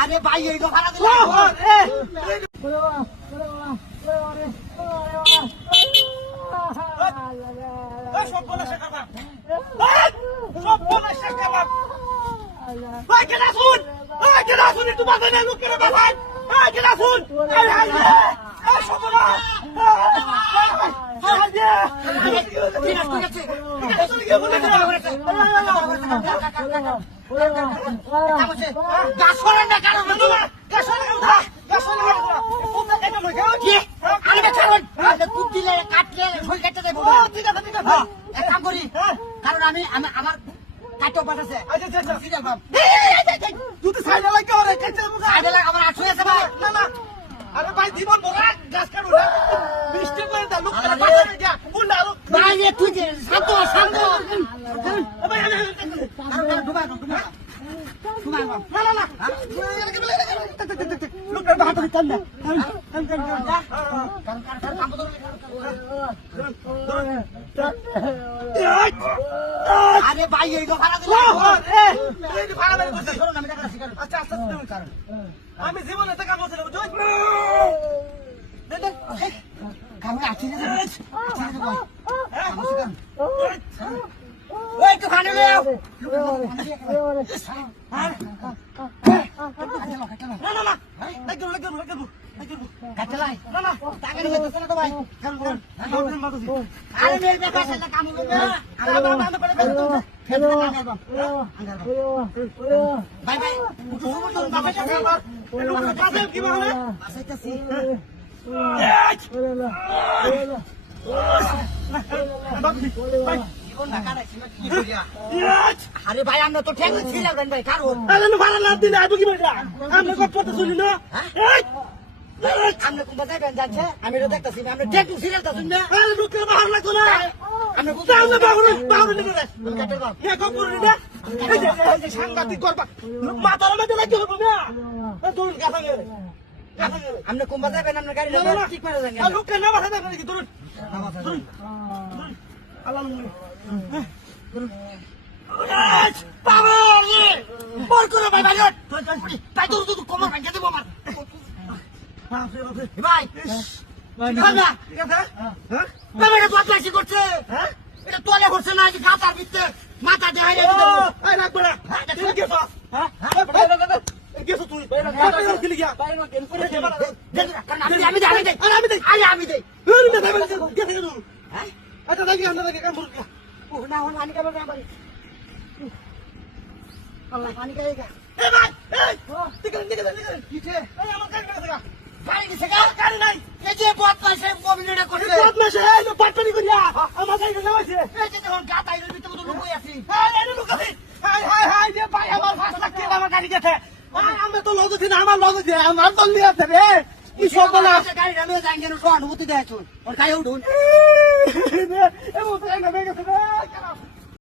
আরে ভাই এই তো ভাড়া দিলাম সব বলে শেখা সব বলে শেখা ভাই কেনা শুন কেনা শুন একটু বাজায় না লোক কেনা বাজায় কেনা শুন সব বলে কারণ আমি আমার কাটো পাঠাছে আমার আটশো আছে ভাই আরে ভাই জীবন বড় গাছ কাটু বৃষ্টি করে দা লোক ভাই তুই শান্ত শান্ত লোকের বাহাত কান না আরে ভাই এই তো ভাড়া দিলাম আচ্ছা আচ্ছা আমি জীবনে তো কাম করছিলাম কামড়ে আছি ওই তো খানে লেও না না না লাগবে কাটলাই না না টাকা নিয়ে তো না তো ভাই আরে মেল বেকা সেটা কাম করবে ভাই ভাই কি বলে আসাইতাছি আরে ভাই আমরা তো ঠেক ছিলাম ভাই কারণ ভাড়া না দিলে আইব কি বললা আমরা কথা শুনি না আমরা কোন বাজায় যাচ্ছে আমি তো দেখতাছি আমরা ঠেক ছিলাম তা শুনি না আরে লোকের বাহার লাগতো না আমরা কোন তাহলে বাহুর নিবে রে কাটের বাপ হে কম করে না এই যে সাংঘাতিক করবা মাথার মধ্যে লাগি হবে না তুই গাথা গেলে আমরা কোন বাজায় আমরা গাড়ি না, না। ঠিক করে যান লোকের না বাধা দেবে নাকি ধরুন আলাম বাবা রে বল করে ভাই ভাই তাই তো তুই কমর ভাঙে দেব আমার ভাই খানা ঠিক আছে হ্যাঁ বাবা এটা বদমাইশি করছে হ্যাঁ এটা তোলে করছে না যে গাতার ভিতরে মাথা দেখাই না আই রাখ বড়া তুই গেছ হ্যাঁ গেছ তুই বাইরে গেলি গিয়া আমি দেই আমি দেই গেছে গেল হ্যাঁ আচ্ছা দেখি আমরা দেখি কাম করুক ও না হন পানি খাবে না বাড়ি আল্লাহ পানি খাই গা এ ভাই এই দিকে কিছে এই আমার কাজ করে দেখা গাড়ি দিছে গা গাড়ি নাই এই যে বদমাইশে মোবিলটা করছে সাত মাসে এই পাটপানি করিয়া আমার কাজ করে যাইছে এই যে যখন গাতাইলের ভিতরে তো লুকুই আছি এই লুকাবি হাই যে ভাই আমার 5 লাখ টাকা আমার গাড়ি গেছে আমি তো লজ দিন আমার লজ দিয়ে আমার তো নিয়ে আছে রে কি সব বলা গাড়ি রামিয়ে যাই কেন অনুমতি দেয় চল ওর গায়ে উঠুন এ মতো না বেগে